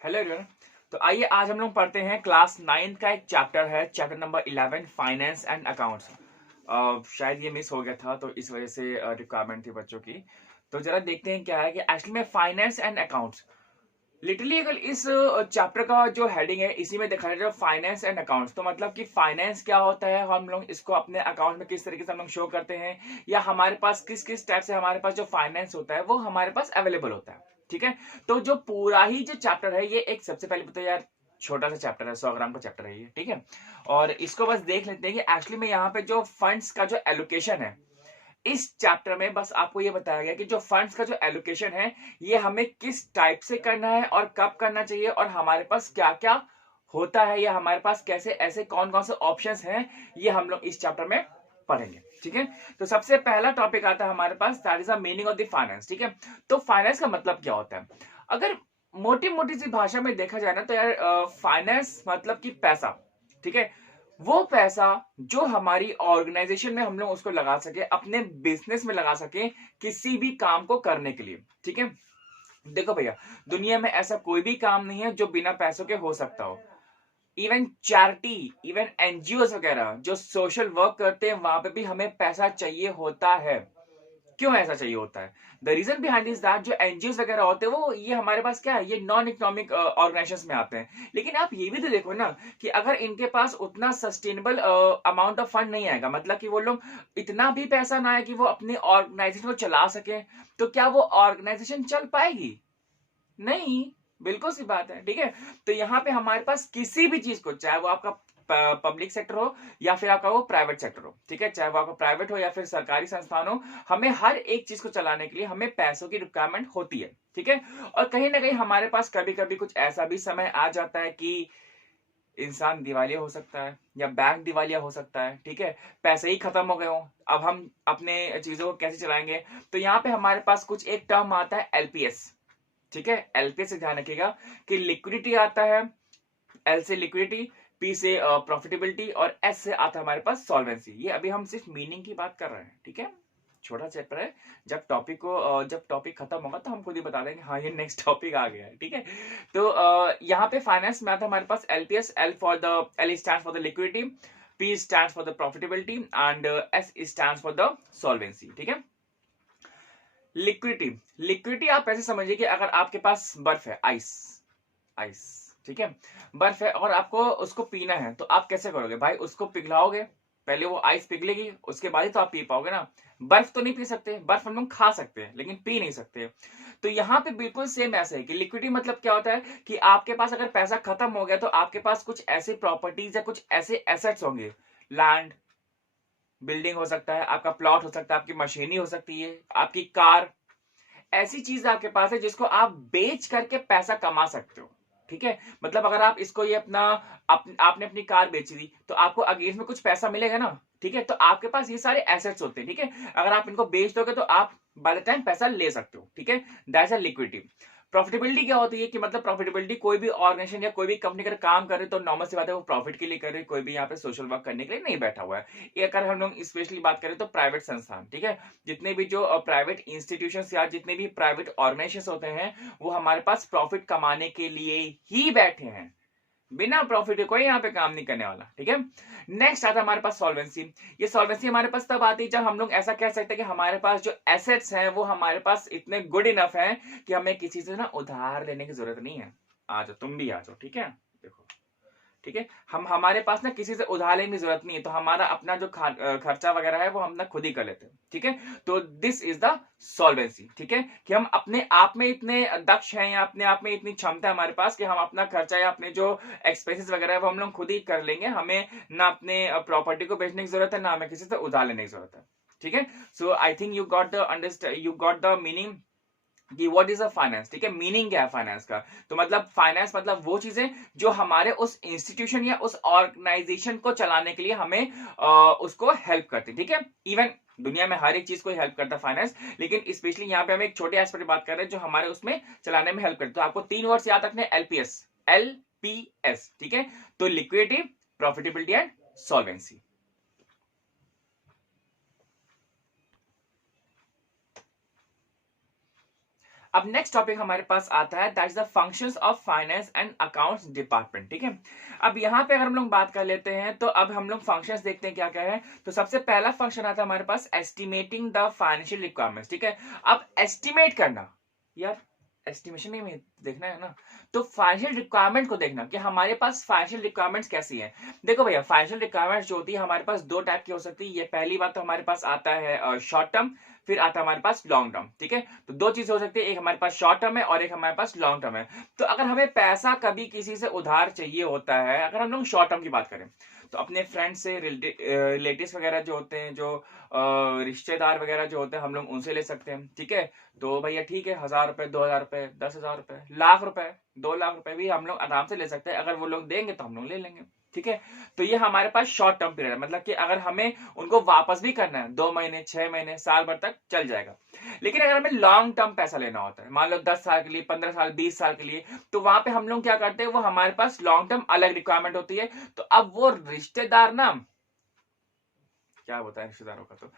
Hello everyone. तो आइए आज हम लोग पढ़ते हैं क्लास 9 का एक चैप्टर है, chapter number 11 finance and accounts. शायद ये मिस हो गया था तो इस वजह से रिक्वायरमेंट थी बच्चों की। तो जरा देखते हैं क्या है कि एक्चुअली में फाइनेंस एंड अकाउंट्स लिटरली अगर इस चैप्टर का जो हेडिंग है इसी में दिखाया जाए फाइनेंस एंड अकाउंट्स, तो मतलब कि फाइनेंस क्या होता है, हम लोग इसको अपने अकाउंट में किस तरीके से हम लोग शो करते हैं, या हमारे पास किस किस टाइप से हमारे पास जो फाइनेंस होता है वो हमारे पास अवेलेबल होता है। ठीक है, तो जो पूरा ही जो चैप्टर है ये एक सबसे पहले तो यार छोटा सा चैप्टर है, 100 ग्राम का चैप्टर है ये। ठीक है, और इसको बस देख लेते हैं कि एक्चुअली में यहाँ पे जो फंड्स का जो एलोकेशन है इस चैप्टर में बस आपको ये बताया गया कि जो फंड्स का जो एलोकेशन है ये हमें किस टाइप से करना है और कब करना चाहिए, और हमारे पास क्या क्या होता है, या हमारे पास कैसे ऐसे कौन कौन से ऑप्शंस हैं, ये हम लोग इस चैप्टर में पढ़ेंगे। ठीक है, तो सबसे पहला टॉपिक आता है हमारे पास, that is the meaning of the finance. ठीक है, तो फाइनेंस का मतलब क्या होता है, अगर मोटी मोटी सी भाषा में देखा जाए ना तो यार फाइनेंस मतलब कि पैसा। ठीक है, वो पैसा जो हमारी ऑर्गेनाइजेशन में हम लोग उसको लगा सके, अपने बिजनेस में लगा सके, किसी भी काम को करने के लिए। ठीक है, देखो भैया, दुनिया में ऐसा कोई भी काम नहीं है जो बिना पैसों के हो सकता हो। इवन चैरिटी, इवन एनजीओ वगैरह जो सोशल वर्क करते हैं वहां पे भी हमें पैसा चाहिए होता है। क्यों ऐसा चाहिए होता है? The reason behind is that जो एनजीओ वगैरह होते हैं वो ये हमारे पास क्या है, ये नॉन इकोनॉमिक ऑर्गेनाइजेशंस में आते हैं। लेकिन आप ये भी तो देखो ना कि अगर इनके पास उतना सस्टेनेबल अमाउंट ऑफ फंड नहीं आएगा, मतलब कि वो लोग इतना भी पैसा ना आए कि वो अपनी ऑर्गेनाइजेशन को चला सके, तो क्या वो ऑर्गेनाइजेशन चल पाएगी? नहीं, बिल्कुल सी बात है। ठीक है, तो यहाँ पे हमारे पास किसी भी चीज को, चाहे वो आपका पब्लिक सेक्टर हो या फिर आपका वो प्राइवेट सेक्टर हो, ठीक है, चाहे वो आपका प्राइवेट हो या फिर सरकारी संस्थान हो, हमें हर एक चीज को चलाने के लिए हमें पैसों की रिक्वायरमेंट होती है। ठीक है, और कहीं ना कहीं हमारे पास कभी कभी कुछ ऐसा भी समय आ जाता है कि इंसान दिवालिया हो सकता है या बैंक दिवालिया हो सकता है। ठीक है, पैसे ही खत्म हो गए हो, अब हम अपने चीजों को कैसे चलाएंगे? तो यहाँ पे हमारे पास कुछ एक टर्म आता है एलपीएस। ठीक है, एलपीएस से ध्यान रखिएगा कि लिक्विडिटी आता है, एल से लिक्विडिटी, पी से प्रॉफिटेबिलिटी, और एस से आता है हमारे पास सॉल्वेंसी। ये अभी हम सिर्फ मीनिंग की बात कर रहे हैं। ठीक है, छोटा चैप्टर है, जब टॉपिक खत्म होगा तो हम खुद ही बता देंगे हाँ ये नेक्स्ट टॉपिक आ गया है। ठीक है, तो यहाँ पे फाइनेंस में आता है हमारे पास LPS, L stand for the liquidity, P stand for the profitability, and S stand for the solvency. ठीक है, लिक्विडिटी, लिक्विडिटी आप ऐसे समझिए कि अगर आपके पास बर्फ है, आइस, आइस, ठीक है, बर्फ है और आपको उसको पीना है, तो आप कैसे करोगे भाई? उसको पिघलाओगे, पहले वो आइस पिघलेगी, उसके बाद ही तो आप पी पाओगे ना। बर्फ तो नहीं पी सकते, बर्फ हम लोग खा सकते हैं लेकिन पी नहीं सकते। तो यहाँ पे बिल्कुल सेम ऐसे है कि लिक्विडिटी मतलब क्या होता है कि आपके पास अगर पैसा खत्म हो गया तो आपके पास कुछ ऐसे प्रॉपर्टीज या कुछ ऐसे एसेट्स होंगे, लैंड, बिल्डिंग हो सकता है, आपका प्लॉट हो सकता है, आपकी मशीनरी हो सकती है, आपकी कार, ऐसी चीज आपके पास है जिसको आप बेच करके पैसा कमा सकते हो। ठीक है, मतलब अगर आप इसको ये आपने अपनी कार बेची दी तो आपको अगेंस्ट में कुछ पैसा मिलेगा ना। ठीक है, तो आपके पास ये सारे एसेट्स होते हैं। ठीक है, अगर आप इनको बेच दोगे तो आप बाय द टाइम पैसा ले सकते हो। ठीक है, दैट्स अ लिक्विडिटी। प्रॉफिटेबिलिटी क्या होती है कि मतलब प्रॉफिटेबिलिटी, कोई भी ऑर्गेनाइजेशन या कोई भी कंपनी अगर काम कर रही है तो नॉर्मल सी बात है वो प्रॉफिट के लिए कर रही है, कोई भी यहाँ पे सोशल वर्क करने के लिए नहीं बैठा हुआ है। ये अगर हम लोग स्पेशली बात करें तो प्राइवेट संस्थान, ठीक है, जितने भी जो प्राइवेट इंस्टीट्यूशन या जितने भी प्राइवेट ऑर्गेनाइजेशन होते हैं वो हमारे पास प्रॉफिट कमाने के लिए ही बैठे हैं, बिना प्रॉफिट के कोई यहाँ पे काम नहीं करने वाला। ठीक है, नेक्स्ट आता है हमारे पास सॉल्वेंसी। ये सॉल्वेंसी हमारे पास तब आती है जब हम लोग ऐसा कह सकते हैं कि हमारे पास जो एसेट्स हैं वो हमारे पास इतने गुड इनफ हैं कि हमें किसी से ना उधार लेने की जरूरत नहीं है। आ जाओ, तुम भी आ जाओ। ठीक है, देखो, ठीक है, हम हमारे पास ना किसी से उधार लेने की जरूरत नहीं है, तो हमारा अपना जो खर्चा वगैरह है वो हम ना खुद ही कर लेते हैं। ठीक है, तो दिस इज द सॉल्वेंसी। ठीक है, कि हम अपने आप में इतने दक्ष हैं या अपने आप में इतनी क्षमता है हमारे पास कि हम अपना खर्चा या अपने जो एक्सपेंसेस वगैरह है वो हम लोग खुद ही कर लेंगे, हमें ना अपने प्रॉपर्टी को बेचने की जरूरत है, ना हमें किसी से उधार लेने की जरूरत है। ठीक है, so I think you got the meaning कि व्हाट इज अ फाइनेंस। ठीक है, मीनिंग क्या है फाइनेंस का? तो मतलब फाइनेंस मतलब वो चीजें जो हमारे उस इंस्टीट्यूशन या उस ऑर्गेनाइजेशन को चलाने के लिए हमें उसको हेल्प करती है। ठीक है, इवन दुनिया में हर एक चीज को हेल्प करता है फाइनेंस, लेकिन स्पेशली यहाँ पे हम एक छोटे एस्पेक्ट की बात कर रहे हैं जो हमारे उसमें चलाने में हेल्प करते हैं। तो आपको 3 वर्ड्स याद रखने, एलपीएस, एलपीएस। ठीक है, तो लिक्विडिटी, प्रॉफिटेबिलिटी एंड सॉल्वेंसी। अब नेक्स्ट टॉपिक हमारे पास आता है, that is the functions of finance and accounts department. ठीक है, अब यहाँ पे अगर हम लोग बात कर लेते हैं तो अब हम लोग फंक्शंस देखते हैं क्या क्या है। तो सबसे पहला फंक्शन आता है हमारे पास एस्टिमेटिंग द फाइनेंशियल रिक्वायरमेंट्स। ठीक है, अब एस्टिमेट करना, यार एस्टिमेशन नहीं में देखना है ना, तो फाइनेंशियल रिक्वायरमेंट को देखना कि हमारे पास फाइनेंशियल रिक्वायरमेंट्स कैसी है। देखो भैया, फाइनेंशियल रिक्वायरमेंट्स जो होती है हमारे पास दो टाइप की हो सकती है। ये पहली बात तो हमारे पास आता है शॉर्ट टर्म, फिर आता है हमारे पास लॉन्ग टर्म। ठीक है, तो दो चीजें हो सकती है, एक हमारे पास शॉर्ट टर्म है और एक हमारे पास लॉन्ग टर्म है। तो अगर हमें पैसा कभी किसी से उधार चाहिए होता है, अगर हम लोग शॉर्ट टर्म की बात करें, तो अपने फ्रेंड से, रिलेटिव्स वगैरह जो होते हैं, जो रिश्तेदार वगैरह जो होते हैं, हम लोग उनसे ले सकते हैं। ठीक है, तो भैया ठीक है, 1000 रुपए, 2000 रुपए, 10,000 रुपए, लाख रुपए, 2 लाख रुपए भी हम लोग आराम से ले सकते हैं। अगर वो लोग देंगे तो हम लोग ले लेंगे। ठीक है, तो ये हमारे पास शॉर्ट टर्म पीरियड है, मतलब कि अगर हमें उनको वापस भी करना है 2 महीने, 6 महीने, साल भर तक चल जाएगा। लेकिन अगर हमें लॉन्ग टर्म पैसा लेना होता है, मान लो 10 साल के लिए, 15 साल, 20 साल के लिए, तो वहां पे हम लोग क्या करते हैं, वो हमारे पास लॉन्ग टर्म अलग रिक्वायरमेंट होती है। तो अब वो रिश्तेदार ना, क्या होता है रिश्तेदारों का, तो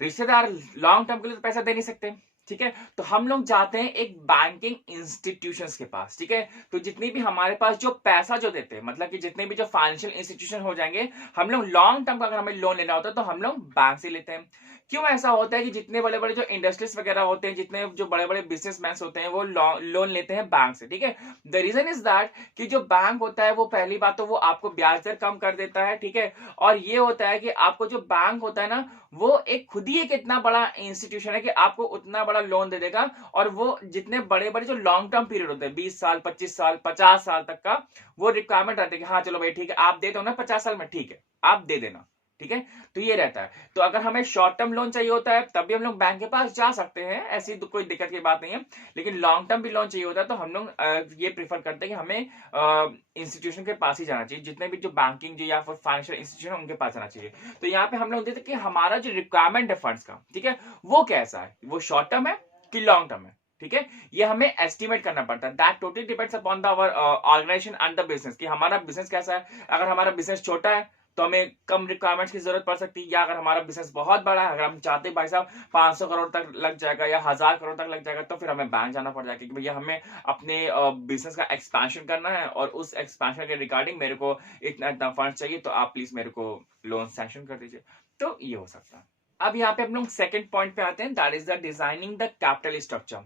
रिश्तेदार लॉन्ग टर्म के लिए तो पैसा दे नहीं सकते। ठीक है, तो हम लोग जाते हैं एक बैंकिंग इंस्टीट्यूशंस के पास। ठीक है, तो जितनी भी हमारे पास जो पैसा जो देते हैं, मतलब कि जितने भी जो फाइनेंशियल इंस्टीट्यूशन हो जाएंगे, हम लोग लॉन्ग टर्म का अगर हमें लोन लेना होता है तो हम लोग बैंक से लेते हैं। क्यों ऐसा होता है कि जितने बड़े बड़े जो इंडस्ट्रीज वगैरह होते हैं, जितने जो बड़े बड़े बिजनेसमैन होते हैं, वो लोन लेते हैं बैंक से। ठीक है, द रीजन इज दैट कि जो बैंक होता है वो पहली बात तो वो आपको ब्याज दर कम कर देता है। ठीक है, और ये होता है कि आपको जो बैंक होता है ना, वो एक खुद ही एक इतना बड़ा इंस्टीट्यूशन है कि आपको उतना बड़ा लोन दे देगा। और वो जितने बड़े बड़े जो लॉन्ग टर्म पीरियड होते हैं, 20 साल, 25 साल, 50 साल तक का वो रिक्वायरमेंट रहता है कि हाँ चलो भाई ठीक है, आप दे दो ना 50 साल में, ठीक है आप दे देना। ठीक है, तो ये रहता है। तो अगर हमें शॉर्ट टर्म लोन चाहिए होता है तब भी हम लोग बैंक के पास जा सकते हैं, ऐसी तो कोई दिक्कत की बात नहीं है। लेकिन लॉन्ग टर्म भी लोन चाहिए होता है तो हम लोग ये प्रीफर करते हैं कि हमें इंस्टीट्यूशन के पास ही जाना चाहिए, जितने भी जो बैंकिंग जो या फिर फाइनेंशियल इंस्टीट्यूशन उनके पास जाना चाहिए। तो यहाँ पे हम लोग देखते हैं कि हमारा जो रिक्वायरमेंट है फंड्स का, ठीक है, वो कैसा है, वो शॉर्ट टर्म है कि लॉन्ग टर्म है। ठीक है, ये हमें एस्टिमेट करना पड़ता है। That totally depends upon the our organisation and the business, कि हमारा बिजनेस कैसा है। अगर हमारा बिजनेस छोटा है तो हमें कम रिक्वायरमेंट्स की जरूरत पड़ सकती है, या अगर हमारा बिजनेस बहुत बड़ा है, अगर हम चाहते हैं भाई साहब 500 करोड़ तक लग जाएगा या 1000 करोड़ तक लग जाएगा, तो फिर हमें बैंक जाना पड़ जाएगा कि भैया हमें अपने बिजनेस का एक्सपेंशन करना है और उस एक्सपेंशन के रिगार्डिंग मेरे को इतना इतना फंड चाहिए, तो आप प्लीज मेरे को लोन सैंक्शन कर दीजिए। तो ये हो सकता है। अब यहाँ पे हम लोग सेकंड पॉइंट पे आते हैं, that is the designing the capital structure.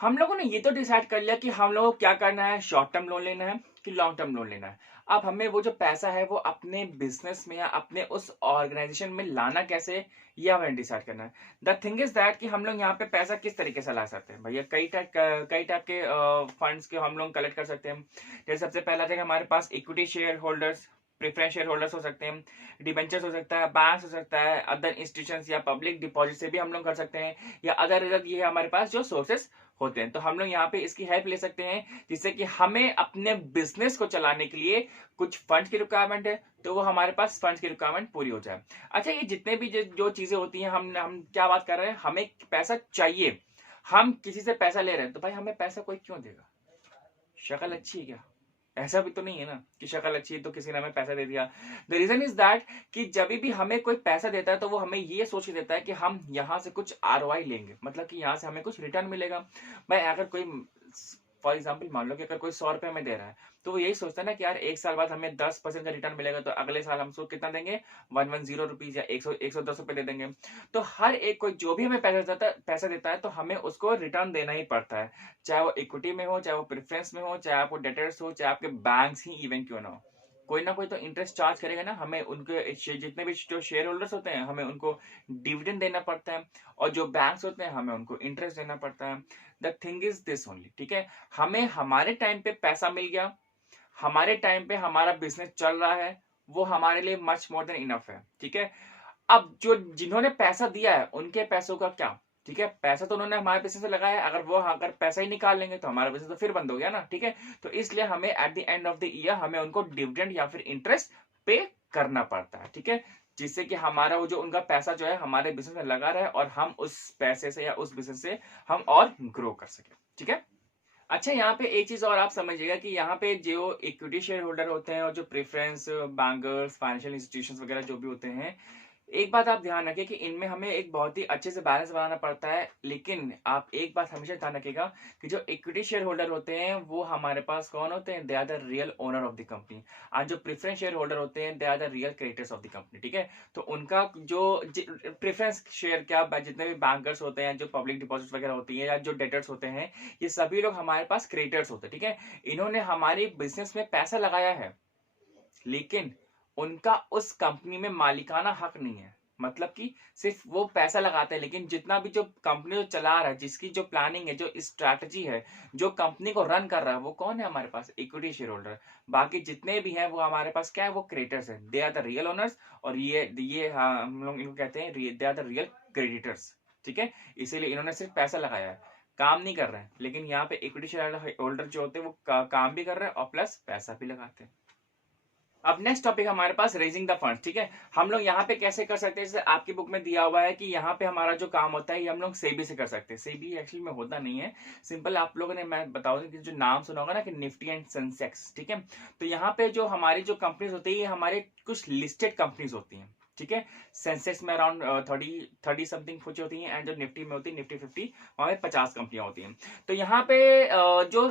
हम लोगों ने ये तो डिसाइड कर लिया कि हम लोगों को क्या करना है, शॉर्ट टर्म लोन लेना है कि लॉन्ग टर्म लोन लेना है। अब हमें वो जो पैसा है वो अपने बिजनेस में या अपने उस ऑर्गेनाइजेशन में लाना कैसे, ये हमें डिसाइड करना है। द थिंग इज दैट कि हम लोग यहाँ पे पैसा किस तरीके से ला सकते हैं भैया, कई टाइप के फंड्स के हम लोग कलेक्ट कर सकते हैं। जैसे सबसे पहला था हमारे पास equity share holders, preference share holders हो सकते हैं, डिबेंचर्स हो सकता है, बैंक हो सकता है, अदर इंस्टीट्यूशंस या पब्लिक डिपॉजिट से भी हम लोग कर सकते हैं, या अदर ये हमारे पास जो सोर्सेस होते हैं। तो हम लोग यहाँ पे इसकी हेल्प ले सकते हैं, जिससे कि हमें अपने बिजनेस को चलाने के लिए कुछ फंड की रिक्वायरमेंट है, तो वो हमारे पास फंड्स की रिक्वायरमेंट पूरी हो जाए। अच्छा, ये जितने भी जो चीजें होती हैं, हम क्या बात कर रहे हैं, हमें पैसा चाहिए, हम किसी से पैसा ले रहे हैं, तो भाई हमें पैसा कोई क्यों देगा, शक्ल अच्छी है क्या, ऐसा भी तो नहीं है ना कि शक्ल अच्छी है तो किसी ने हमें पैसा दे दिया। द रीजन इज दैट कि जब भी हमें कोई पैसा देता है तो वो हमें ये सोच के देता है कि हम यहाँ से कुछ आरओआई लेंगे, मतलब कि यहाँ से हमें कुछ रिटर्न मिलेगा। भाई अगर कोई फॉर एग्जाम्पल मान लो कि अगर कोई 100 रुपए में दे रहा है, तो वो यही सोचता है ना कि यार 1 साल बाद हमें 10% का रिटर्न मिलेगा, तो अगले साल हम उसको कितना देंगे, 110 रुपीज या 110 रुपए दे देंगे। तो हर एक कोई जो भी हमें पैसा देता है तो हमें उसको रिटर्न देना ही पड़ता है, चाहे वो इक्विटी में हो, चाहे वो प्रेफरेंस में हो, चाहे आपको डेटर्स हो, चाहे आपके बैंक ही इवन क्यों ना हो, कोई ना कोई तो इंटरेस्ट चार्ज करेगा ना। हमें उनके जितने भी जो शेयर होल्डर्स होते हैं हमें उनको डिविडेंड देना पड़ता है, और जो बैंक्स होते हैं हमें उनको इंटरेस्ट देना पड़ता है। The thing is this only, ठीक है, हमें हमारे टाइम पे पैसा मिल गया, हमारे टाइम पे हमारा बिजनेस चल रहा है, वो हमारे लिए मच मोर देन इनफ है। ठीक है, अब जो जिन्होंने पैसा दिया है उनके पैसों का क्या, ठीक है, पैसा तो उन्होंने हमारे बिजनेस से लगाया है, अगर पैसा ही निकाल लेंगे तो हमारा बिजनेस तो फिर बंद हो गया ना। ठीक है, तो इसलिए हमें at the end of the year हमें उनको डिविडेंड या फिर इंटरेस्ट पे करना पड़ता है। ठीक है, जिससे कि हमारा वो जो उनका पैसा जो है हमारे बिजनेस में लगा रहे और हम उस पैसे से या उस बिजनेस से हम और ग्रो कर सके। ठीक है, अच्छा यहाँ पे एक चीज और आप समझिएगा कि यहाँ पे जो इक्विटी शेयर होल्डर होते हैं और जो प्रेफरेंस बैंकर्स, फाइनेंशियल इंस्टीट्यूशंस वगैरह जो भी होते हैं, एक बात आप ध्यान रखिए कि इनमें हमें एक बहुत ही अच्छे से बैलेंस बनाना पड़ता है, लेकिन आप एक बात हमेशा ध्यान रखिएगा कि जो इक्विटी शेयर होल्डर होते हैं वो हमारे पास कौन होते हैं, they are the real owner of the company. और जो प्रेफरेंस शेयर होल्डर होते हैं they are the real creators of the company, ठीक है। तो उनका जो प्रेफरेंस शेयर क्या, जितने भी बैंकर्स होते हैं, जो पब्लिक डिपॉजिट वगैरह होती है, या जो डेटर्स होते हैं, ये सभी लोग हमारे पास क्रिएटर्स होते हैं, ठीक है। इन्होंने हमारी बिजनेस में पैसा लगाया है, लेकिन उनका उस कंपनी में मालिकाना हक नहीं है। मतलब कि सिर्फ वो पैसा लगाते हैं, लेकिन जितना भी जो कंपनी जो चला रहा है, जिसकी जो प्लानिंग है, जो स्ट्रैटेजी है, जो कंपनी को रन कर रहा है, वो कौन है हमारे पास, इक्विटी शेयर होल्डर। बाकी जितने भी हैं वो हमारे पास क्या है, वो क्रिएटर्स है, they are the real owners. और ये हाँ, हम लोग इनको कहते हैं they are the real creditors, ठीक है। इसीलिए इन्होंने सिर्फ पैसा लगाया है, काम नहीं कर रहे हैं, लेकिन यहाँ पे इक्विटी शेयर होल्डर जो होते हैं वो काम भी कर रहे हैं और प्लस पैसा भी लगाते हैं। अब नेक्स्ट टॉपिक हमारे पास रेजिंग द फंड, ठीक है। हम लोग यहाँ पे कैसे कर सकते हैं, जैसे आपकी बुक में दिया हुआ है कि यहाँ पे हमारा जो काम होता है ये हम लोग सेबी से कर सकते हैं। सेबी एक्चुअली में होता नहीं है, सिंपल आप लोगों ने, मैं बताऊँ कि जो नाम सुना होगा ना कि निफ्टी एंड सेंसेक्स, ठीक है। तो यहाँ पे जो हमारी जो कंपनीज होती है, हमारे कुछ लिस्टेड कंपनीज होती हैं, ठीक है। सेंसेक्स में अराउंड 30 समथिंग कुछ होती हैं, एंड जो निफ्टी में होती है, निफ्टी 50, वहां पे 50 कंपनियां होती हैं। तो यहाँ पे जो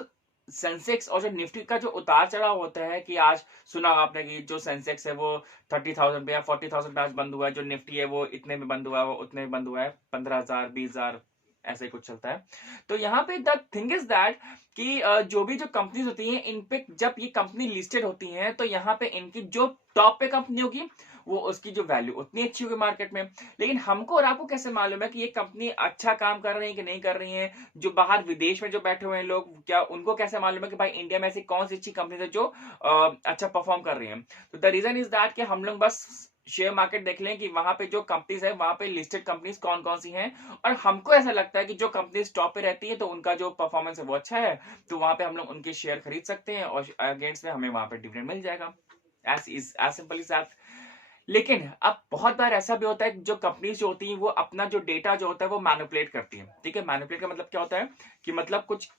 सेंसेक्स और जो निफ्टी का जो उतार चढ़ाव होता है, कि आज सुना आपने कि जो सेंसेक्स है वो 30,000 पे या 40,000 पे आज बंद हुआ है, जो निफ्टी है वो इतने में बंद हुआ है, वो उतने में बंद हुआ है, 15,000 20,000 ऐसे ही कुछ चलता है। तो यहाँ पे द थिंग इज दैट कि जो भी जो कंपनीज होती हैं, इन पे जब ये कंपनी लिस्टेड होती हैं, तो यहाँ पे इनकी जो टॉप पे कंपनी होगी वो उसकी जो वैल्यू उतनी अच्छी होगी मार्केट में। लेकिन हमको और आपको कैसे मालूम है कि ये कंपनी अच्छा काम कर रही है कि नहीं कर रही है? जो बाहर विदेश में जो बैठे हुए हैं लोग, क्या उनको कैसे मालूम है कि भाई इंडिया में ऐसी कौन सी अच्छी कंपनी है जो अच्छा परफॉर्म कर रही है? तो द रीजन इज दैट कि हम लोग बस शेयर मार्केट देख लें कि वहां पे जो कंपनीज है, वहां पे लिस्टेड कंपनीज कौन कौन सी हैं, और हमको ऐसा लगता है कि जो कंपनीज टॉप पे रहती है तो उनका जो परफॉर्मेंस है वो अच्छा है, तो वहां पे हम लोग उनके शेयर खरीद सकते हैं और अगेंस्ट में हमें वहां पे डिविडेंड मिल जाएगा। As simple is that. लेकिन अब बहुत बार ऐसा भी होता है कि जो कंपनीज जो होती हैं वो अपना जो डेटा जो होता है वो मैनिपुलेट करती है, ठीक है। मैनिपुलेट का मतलब क्या होता है कि मतलब कुछ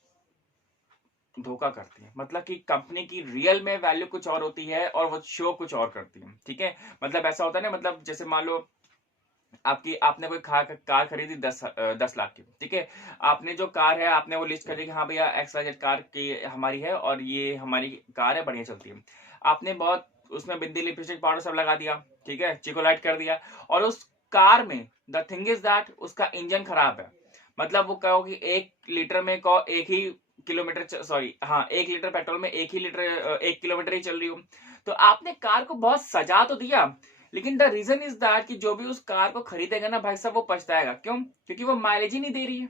धोखा करती है, मतलब कि कंपनी की रियल में वैल्यू कुछ और होती है और वो शो कुछ और करती है, ठीक है। मतलब ऐसा होता है ना, मतलब जैसे मान लो आपने कोई कार खरीदी 10 लाख की, ठीक है। आपने जो कार है आपने वो लिस्ट कर दी कि हाँ भैया XYZ कार की हमारी है और ये हमारी कार है, बढ़िया चलती है। आपने बहुत उसमें बिंदी लिपस्टिक पाउडर सब लगा दिया, ठीक है, चिकोलाइट कर दिया, और उस कार में द थिंग इज दैट उसका इंजन खराब है। मतलब वो कहो कि 1 लीटर में को एक ही किलोमीटर, सॉरी हाँ, 1 लीटर पेट्रोल में 1 किलोमीटर ही चल रही हो। तो आपने कार को बहुत सजा तो दिया, लेकिन द रीजन इज दैट कि जो भी उस कार को खरीदेगा ना भाई साहब, वो पछताएगा। क्यों? क्योंकि वो माइलेज ही नहीं दे रही है।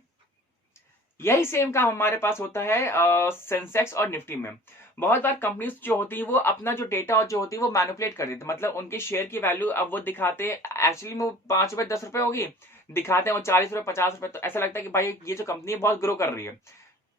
यही सेम काम हमारे पास होता है सेंसेक्स और निफ्टी में। बहुत बार कंपनीज जो होती है वो अपना जो डेटा जो होती है वो मैनिपुलेट कर देते हैं, मतलब उनके शेयर की वैल्यू अब वो दिखाते हैं, एक्चुअली में वो 5 रुपए 10 रुपए होगी, दिखाते हैं वो 40 रुपए 50 रुपए। तो ऐसा लगता है कि भाई ये जो कंपनी है बहुत ग्रो कर रही है,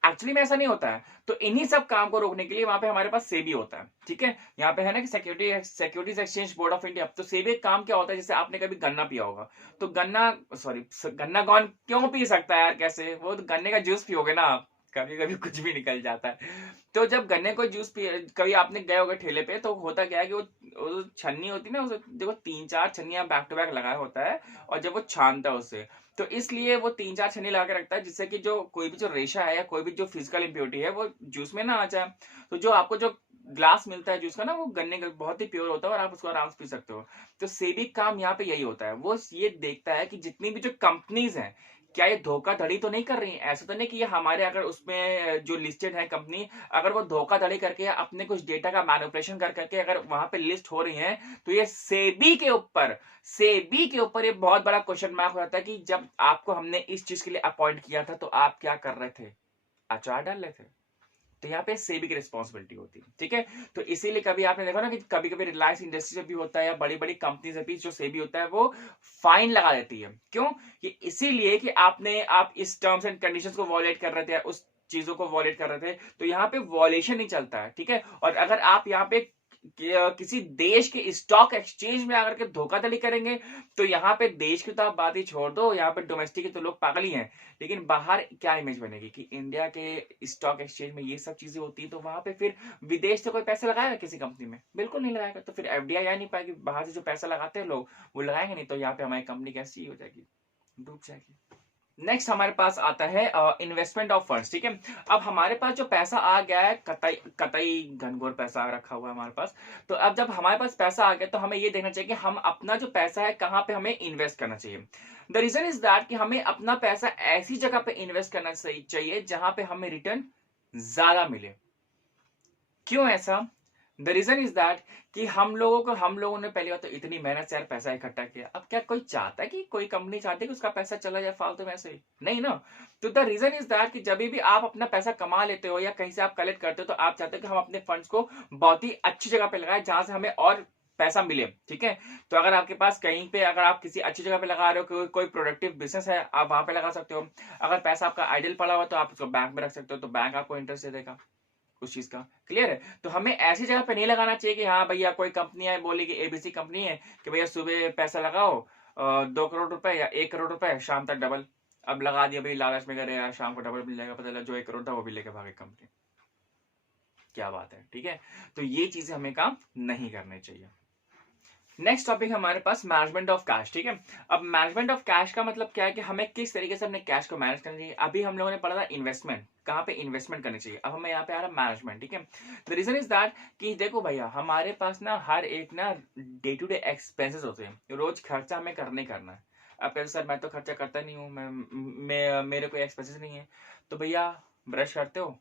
एक्चुअली में ऐसा नहीं होता है। तो इन्हीं सब काम को रोकने के लिए वहां पे हमारे पास सेबी होता है, ठीक है। यहाँ पे है ना कि securities exchange board of India. तो सेबी एक काम क्या होता है, जैसे आपने कभी गन्ना पिया होगा, तो गन्ना कौन क्यों पी सकता है यार, कैसे? वो तो गन्ने का जूस पियोगे ना आप, कभी कभी कुछ भी निकल जाता है। तो जब गन्ने को जूस पी, कभी आपने गए होगे ठेले पे, तो होता क्या है कि वो छन्नी होती है ना, उसे देखो 3-4 छन्नियां बैक टू बैक लगाया होता है, और जब वो छानता है उससे, तो इसलिए वो 3-4 छन्नी लगा के रखता है, जिससे कि जो कोई भी जो रेशा है या कोई भी जो फिजिकल इंप्योरिटी है वो जूस में ना आ जाए। तो जो आपको जो ग्लास मिलता है जूस का ना, वो गन्ने का बहुत ही प्योर होता है और आप उसको आराम से पी सकते हो। तो सेबी काम यहाँ पे यही होता है, वो ये देखता है कि जितनी भी जो कंपनीज हैं, क्या ये धोखाधड़ी तो नहीं कर रही है। ऐसा तो नहीं कि ये हमारे अगर उसमें जो लिस्टेड है कंपनी, अगर वो धोखाधड़ी करके या अपने कुछ डेटा का मैनिपुलेशन कर करके अगर वहां पे लिस्ट हो रही है, तो ये सेबी के ऊपर ये बहुत बड़ा क्वेश्चन मार्क हो जाता है कि जब आपको हमने इस चीज के लिए अपॉइंट किया था तो आप क्या कर रहे थे, अचार डाल रहे थे। तो यहाँ पे सेबी की रिस्पॉन्सिबिलिटी होती है, ठीक है। तो इसीलिए कभी आपने देखा ना कि कभी कभी रिलायंस इंडस्ट्री से भी होता है या बड़ी बड़ी कंपनी से भी जो सेबी होता है वो फाइन लगा देती है। क्यों? कि इसीलिए कि आप इस टर्म्स एंड कंडीशंस को वॉलेट कर रहे थे, उस चीजों को वॉलेट कर रहे थे, तो यहाँ पे वॉलेशन नहीं चलता है, ठीक है। और अगर आप यहाँ पे किसी देश के स्टॉक एक्सचेंज में आकर के धोखाधड़ी करेंगे तो यहाँ पे देश की तो आप बात ही छोड़ दो, यहाँ पे डोमेस्टिक के तो लोग पागल ही हैं, लेकिन बाहर क्या इमेज बनेगी कि इंडिया के स्टॉक एक्सचेंज में ये सब चीजें होती है, तो वहां पे फिर विदेश से कोई पैसा लगाएगा किसी कंपनी में? बिल्कुल नहीं लगाएगा। तो फिर एफडीआई आ नहीं पाएगी, बाहर से जो पैसा लगाते हैं लोग वो लगाएंगे नहीं, तो यहाँ पे हमारी कंपनी कैसी हो जाएगी? डूब जाएगी। नेक्स्ट हमारे पास आता है इन्वेस्टमेंट ऑफ फंड्स। ठीक है, अब हमारे पास जो पैसा आ गया है, कतई कतई घनघोर पैसा रखा हुआ है हमारे पास, तो अब जब हमारे पास पैसा आ गया तो हमें ये देखना चाहिए कि हम अपना जो पैसा है कहाँ पे हमें इन्वेस्ट करना चाहिए। द रीजन इज दैट कि हमें अपना पैसा ऐसी जगह पे इन्वेस्ट करना चाहिए जहां पे हमें रिटर्न ज्यादा मिले। क्यों ऐसा? द रीजन इज दैट कि हम लोगों ने पहली बात तो इतनी मेहनत से यार पैसा इकट्ठा किया, अब क्या कोई चाहता है कि कोई कंपनी चाहती है कि उसका पैसा चला जाए फालतू में ऐसे ही? नहीं ना। तो द रीजन इज दैट कि जब भी आप अपना पैसा कमा लेते हो या कहीं से आप कलेक्ट करते हो तो आप चाहते हो कि हम अपने फंड्स को बहुत ही अच्छी जगह पे लगाए जहां से हमें और पैसा मिले। ठीक है, तो अगर आपके पास कहीं पे, अगर आप किसी अच्छी जगह पे लगा रहे हो, कोई प्रोडक्टिव बिजनेस है, आप वहां पे लगा सकते हो। अगर पैसा आपका आइडल पड़ा हुआ तो आप उसको बैंक में रख सकते हो, तो बैंक आपको इंटरेस्ट दे देगा उस चीज का। क्लियर है? तो हमें ऐसी जगह पे नहीं लगाना चाहिए कि हाँ भैया कोई कंपनी है, बोलेगी एबीसी कंपनी है कि भैया सुबह पैसा लगाओ 2 करोड़ रुपए या 1 करोड़ रुपए, शाम तक डबल। अब लगा दिया भाई, लालच में करे यार शाम को डबल मिल जाएगा, पता चला जो 1 करोड़ था वो भी लेके भागे कंपनी। क्या बात है? ठीक है, तो ये चीजें हमें काम नहीं करनी चाहिए। नेक्स्ट टॉपिक हमारे पास मैनेजमेंट ऑफ कैश। ठीक है, अब मैनेजमेंट ऑफ कैश का मतलब क्या है कि हमें किस तरीके से अपने कैश को मैनेज करना चाहिए। अभी हम लोगों ने पढ़ा था इन्वेस्टमेंट, कहाँ पे इन्वेस्टमेंट करनी चाहिए, अब हमें यहाँ पे आ रहा मैनेजमेंट। ठीक है, द रीजन इज दैट कि देखो भैया हमारे पास ना हर एक ना डे टू डे एक्सपेंसेस होते हैं, रोज खर्चा हमें करना ही करना है। अब कहते सर मैं तो खर्चा करता नहीं हूँ, मैं मेरे कोई एक्सपेंसेस नहीं है। तो भैया ब्रश करते हो,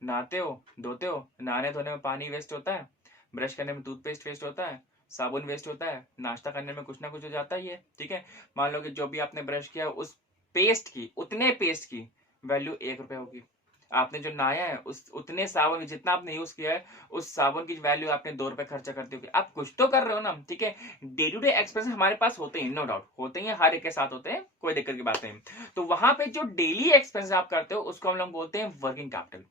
नहाते हो, धोते हो, नहाने धोने में पानी वेस्ट होता है, ब्रश करने में टूथपेस्ट वेस्ट होता है, साबुन वेस्ट होता है, नाश्ता करने में कुछ ना कुछ हो जाता ही है। ठीक है, मान लो कि जो भी आपने ब्रश किया उस पेस्ट की, उतने पेस्ट की वैल्यू 1 रुपए होगी। आपने जो नहाया है उस उतने साबुन जितना आपने यूज किया है उस साबुन की वैल्यू आपने 2 रुपए खर्चा करती होगी। आप कुछ तो कर रहे हो ना। ठीक है, डे टू डे एक्सपेंसेस हमारे पास होते हैं, नो डाउट होते हैं, हर एक के साथ होते हैं, कोई दिक्कत की बात नहीं। तो वहां पे जो डेली एक्सपेंसेस आप करते हो उसको हम लोग बोलते हैं वर्किंग कैपिटल।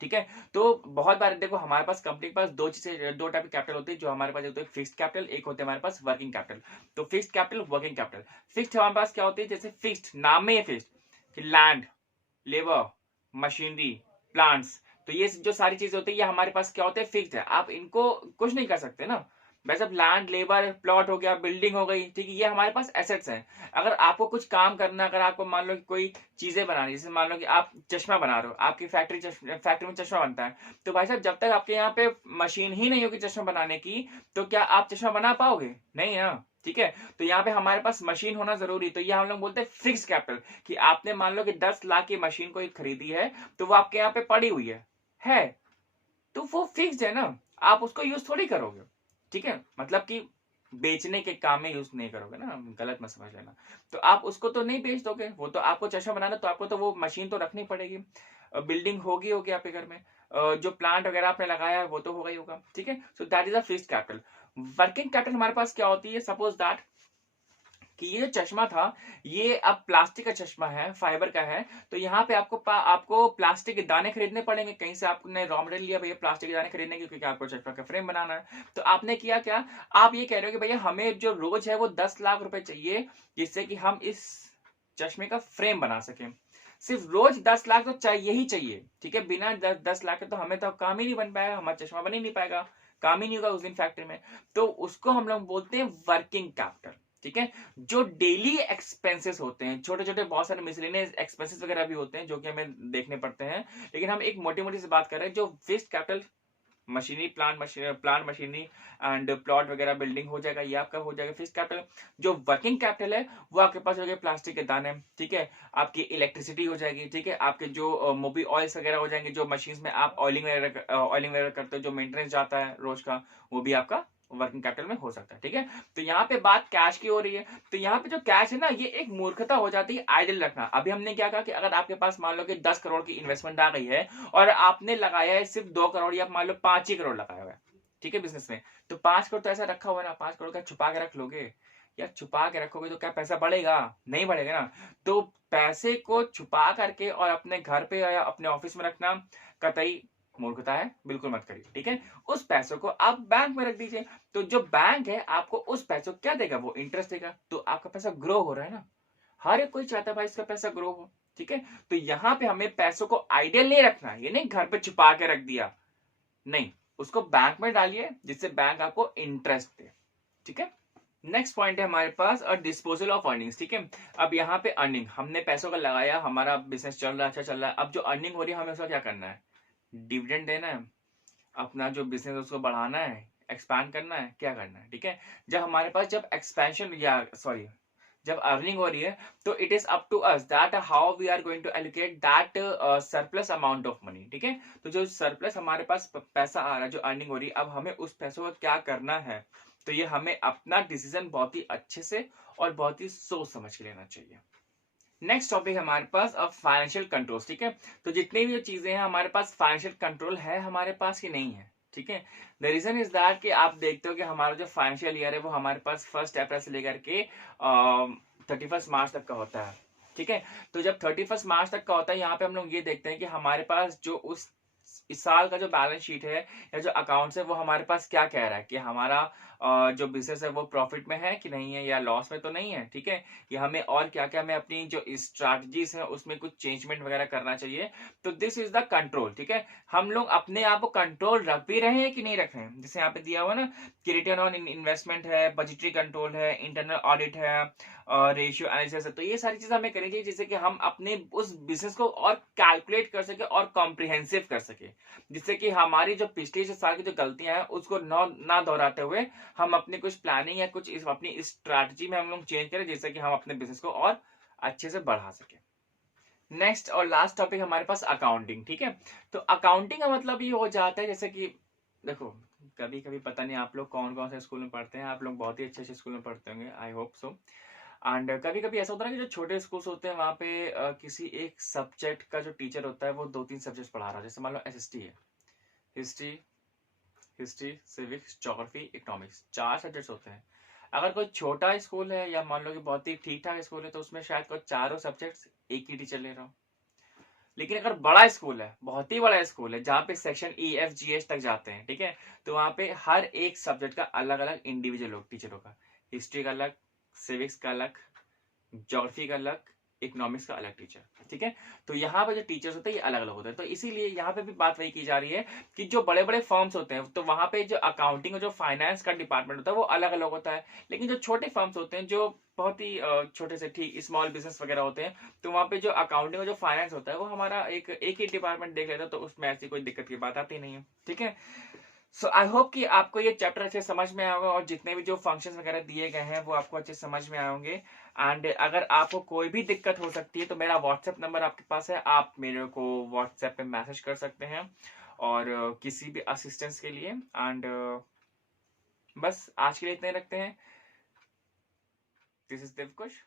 ठीक है, तो बहुत बार देखो हमारे पास कंपनी के पास दो टाइप के कैपिटल होते हैं जो हमारे पास होते हैं, फिक्स्ड कैपिटल, एक होते हैं हमारे पास वर्किंग कैपिटल। तो fixed capital, working capital. Fixed हमारे पास क्या होती है, जैसे फिक्स्ड नाम में है फिक्स्ड कि लैंड, लेबर, मशीनरी, प्लांट्स, तो ये जो सारी चीजें होती है ये हमारे पास क्या होते हैं, फिक्स्ड है, आप इनको कुछ नहीं कर सकते ना। वैसे लैंड, लेबर, प्लॉट हो गया, बिल्डिंग हो गई, ठीक है, ये हमारे पास एसेट्स हैं। अगर आपको कुछ काम करना, अगर आपको मान लो कि कोई चीजें बनानी, जैसे मान लो कि आप चश्मा बना रहे हो, आपकी फैक्ट्री में चश्मा बनता है, तो भाई साहब जब तक आपके यहाँ पे मशीन ही नहीं होगी चश्मा बनाने की तो क्या आप चश्मा बना पाओगे? नहीं ना। ठीक है, तो यहाँ पे हमारे पास मशीन होना जरूरी, तो ये हम लोग बोलते हैं फिक्स कैपिटल कि आपने मान लो कि 10 लाख की मशीन को खरीदी है तो वो आपके यहाँ पे पड़ी हुई है तो वो फिक्स्ड है ना, आप उसको यूज थोड़ी करोगे। ठीक है, मतलब कि बेचने के काम में यूज नहीं करोगे ना, गलत मत समझ लेना। तो आप उसको तो नहीं बेच दोगे, वो तो आपको चश्मा बनाना तो आपको तो वो मशीन तो रखनी पड़ेगी। बिल्डिंग होगी आपके घर में, जो प्लांट वगैरह आपने लगाया है वो तो होगा ही होगा। ठीक है, so that is a fixed capital. Working capital हमारे पास क्या होती है, सपोज दैट कि ये जो चश्मा था ये अब प्लास्टिक का चश्मा है, फाइबर का है, तो यहाँ पे आपको प्लास्टिक के दाने खरीदने पड़ेंगे कहीं से। आपने रॉ मटेरियल लिया भैया प्लास्टिक के दाने खरीदने की, क्योंकि आपको चश्मा का फ्रेम बनाना है। तो आपने किया क्या, आप ये कह रहे हो कि भैया हमें जो रोज है वो 10 लाख रुपए चाहिए जिससे कि हम इस चश्मे का फ्रेम बना सकें। सिर्फ रोज 10 लाख तो चाहिए ही चाहिए। ठीक है, बिना 10 लाख के तो हमें तो काम ही नहीं बन पाएगा, हमारा चश्मा बन ही नहीं पाएगा, काम ही नहीं होगा उस दिन फैक्ट्री में। तो उसको हम लोग बोलते हैं वर्किंग कैपिटल। ठीक है, जो डेली एक्सपेंसेस होते हैं, छोटे छोटे बहुत सारे मिसलेनियस एक्सपेंसेस वगैरह भी होते हैं जो कि हमें देखने पड़ते हैं, लेकिन हम एक मोटी मोटी से बात कर रहे हैं। जो fixed capital, machinery, plant machinery and plot वगैरह, बिल्डिंग हो जाएगा, ये आपका हो जाएगा फिक्स्ड कैपिटल। जो वर्किंग कैपिटल है वो आपके पास हो गए प्लास्टिक के दाने। ठीक है, आपकी इलेक्ट्रिसिटी हो जाएगी। ठीक है, आपके जो मोबिल ऑयल्स वगैरह हो जाएंगे, जो मशीन में आप ऑयलिंग वगैरह करते हो, जो मेंटेनेंस जाता है रोज का, वो भी आपका वर्किंग कैपिटल में हो सकता है। ठीक है, तो यहाँ पे बात कैश की हो रही है, तो यहाँ पे जो कैश है ना ये एक मूर्खता हो जाती है आइडल रखना। अभी हमने क्या कहा कि अगर आपके पास मान लो कि 10 करोड़ की इन्वेस्टमेंट आ गई है और आपने लगाया है सिर्फ 2 करोड़ या मान लो 5 ही करोड़ लगाया हुआ है, ठीक है, बिजनेस में, तो 5 करोड़ तो ऐसा रखा हुआ है ना, 5 करोड़ का छुपा के रख लोगे या छुपा के रखोगे तो क्या पैसा बढ़ेगा? नहीं बढ़ेगा ना। तो पैसे को छुपा करके और अपने घर पे या अपने ऑफिस में रखना कतई मूर्खता है, बिल्कुल मत करिए, ठीक है। उस पैसों को आप बैंक में रख दीजिए, तो जो बैंक है आपको उस पैसों को क्या देगा, वो इंटरेस्ट देगा, तो आपका पैसा ग्रो हो रहा है ना। हर एक कोई चाहता है भाई इसका पैसा ग्रो हो, ठीक है। तो यहाँ पे हमें पैसों को आइडियल नहीं रखना है, ये नहीं घर पे छुपा के रख दिया, नहीं, उसको बैंक में डालिए जिससे बैंक आपको इंटरेस्ट दे, ठीक है। नेक्स्ट पॉइंट है हमारे पास डिस्पोजल ऑफ अर्निंग्स, ठीक है। अब यहाँ पे अर्निंग, हमने पैसों का लगाया, हमारा बिजनेस चल रहा है, अच्छा चल रहा है, अब जो अर्निंग हो रही है हमें उसका क्या करना है, डिविडेंड देना है, अपना जो बिजनेस उसको बढ़ाना है, एक्सपैंड करना है, क्या करना है, ठीक है। जब हमारे पास जब एक्सपेंशन या सॉरी जब अर्निंग हो रही है, तो it is up to us that how we are going to allocate that surplus amount of money, ठीक है। तो जो सरप्लस हमारे पास पैसा आ रहा है, जो अर्निंग हो रही है, अब हमें उस पैसों का क्या करना है, तो ये हमें अपना डिसीजन बहुत ही अच्छे से और बहुत ही सोच समझ के लेना चाहिए। नेक्स्ट टॉपिक हमारे पास अब फाइनेंशियल कंट्रोल, ठीक है। तो जितनी भी चीजें हैं हमारे पास, फाइनेंशियल कंट्रोल है हमारे पास कि नहीं है, ठीक है। द रीजन इज दैट कि आप देखते हो कि हमारा जो फाइनेंशियल ईयर है वो हमारे पास 1 अप्रैल से लेकर के 31 मार्च तक का होता है, ठीक है। तो जब 31 मार्च तक का होता है, यहाँ पे हम लोग ये देखते हैं कि हमारे पास जो इस साल का जो बैलेंस शीट है या जो अकाउंट्स है वो हमारे पास क्या कह रहा है कि हमारा जो बिजनेस है वो प्रॉफिट में है कि नहीं है, या लॉस में तो नहीं है, ठीक है। या हमें और क्या क्या हमें अपनी जो स्ट्रैटेजीज है उसमें कुछ चेंजमेंट वगैरह करना चाहिए। तो दिस इज द कंट्रोल, ठीक है। हम लोग अपने आप को कंट्रोल रख भी रहे हैं कि नहीं रख रहे हैं, जैसे यहाँ पे दिया हुआ ना कि रिटर्न ऑन इन्वेस्टमेंट है, बजटरी कंट्रोल है, इंटरनल ऑडिट है, रेशियो एनालिसिस है। तो ये सारी चीजें हमें करनी चाहिए जिससे कि हम अपने उस बिजनेस को और कैलकुलेट कर सके और कॉम्प्रिहेंसिव कर सके, जिससे कि हमारी जो पिछले साल की जो गलतियां हैं उसको ना दोहराते हुए हम अपनी कुछ प्लानिंग या कुछ अपनी स्ट्रैटेजी में हम लोग चेंज करें, जिससे कि हम अपने बिजनेस को और अच्छे से बढ़ा सके। नेक्स्ट और लास्ट टॉपिक हमारे पास अकाउंटिंग, ठीक है। तो अकाउंटिंग का मतलब ये हो जाता है जैसे कि देखो, कभी कभी पता नहीं आप लोग कौन कौन से स्कूल में पढ़ते हैं, आप लोग बहुत ही अच्छे अच्छे स्कूल में पढ़ते होंगे, आई होप सो। एंड कभी कभी ऐसा होता है ना कि जो छोटे स्कूल्स होते हैं वहाँ पे किसी एक सब्जेक्ट का जो टीचर होता है वो 2-3 सब्जेक्ट पढ़ा रहा है, जैसे मान लो एसएसटी है, history history civics geography economics, 4 subjects होते हैं। अगर कोई छोटा स्कूल है या मान लो कि बहुत ही ठीक ठाक स्कूल है तो उसमें शायद कोई चारों सब्जेक्ट्स एक ही टीचर ले रहा हो। लेकिन अगर बड़ा स्कूल है, बहुत ही बड़ा स्कूल है जहाँ पे सेक्शन EFGH तक जाते हैं, ठीक है, तो वहाँ पे हर एक सब्जेक्ट का अलग अलग इंडिविजुअल टीचर होगा। हिस्ट्री का अलग, सिविक्स का अलग, ज्योग्राफी का अलग, इकोनॉमिक्स का अलग टीचर, ठीक है। तो यहाँ पे जो टीचर्स होते हैं ये अलग अलग होते हैं। तो इसीलिए यहाँ पे भी बात वही की जा रही है कि जो बड़े बड़े फर्म्स होते हैं तो वहाँ पे जो अकाउंटिंग और जो फाइनेंस का डिपार्टमेंट होता है वो अलग अलग होता है। लेकिन जो छोटे फर्म्स होते हैं, जो बहुत ही छोटे से ठीक स्मॉल बिजनेस वगैरह होते हैं, तो वहाँ पे जो अकाउंटिंग और जो फाइनेंस होता है वो हमारा एक ही डिपार्टमेंट देख लेता है, तो उसमें ऐसी कोई दिक्कत की बात आती नहीं है, ठीक है। सो आई होप कि आपको ये चैप्टर अच्छे समझ में आएगा और जितने भी जो फंक्शंस वगैरह दिए गए हैं वो आपको अच्छे समझ में आएंगे। एंड अगर आपको कोई भी दिक्कत हो सकती है तो मेरा व्हाट्सएप नंबर आपके पास है, आप मेरे को व्हाट्सएप पे मैसेज कर सकते हैं और किसी भी असिस्टेंस के लिए। एंड बस आज के लिए इतने रखते हैं। This is दिवकुश।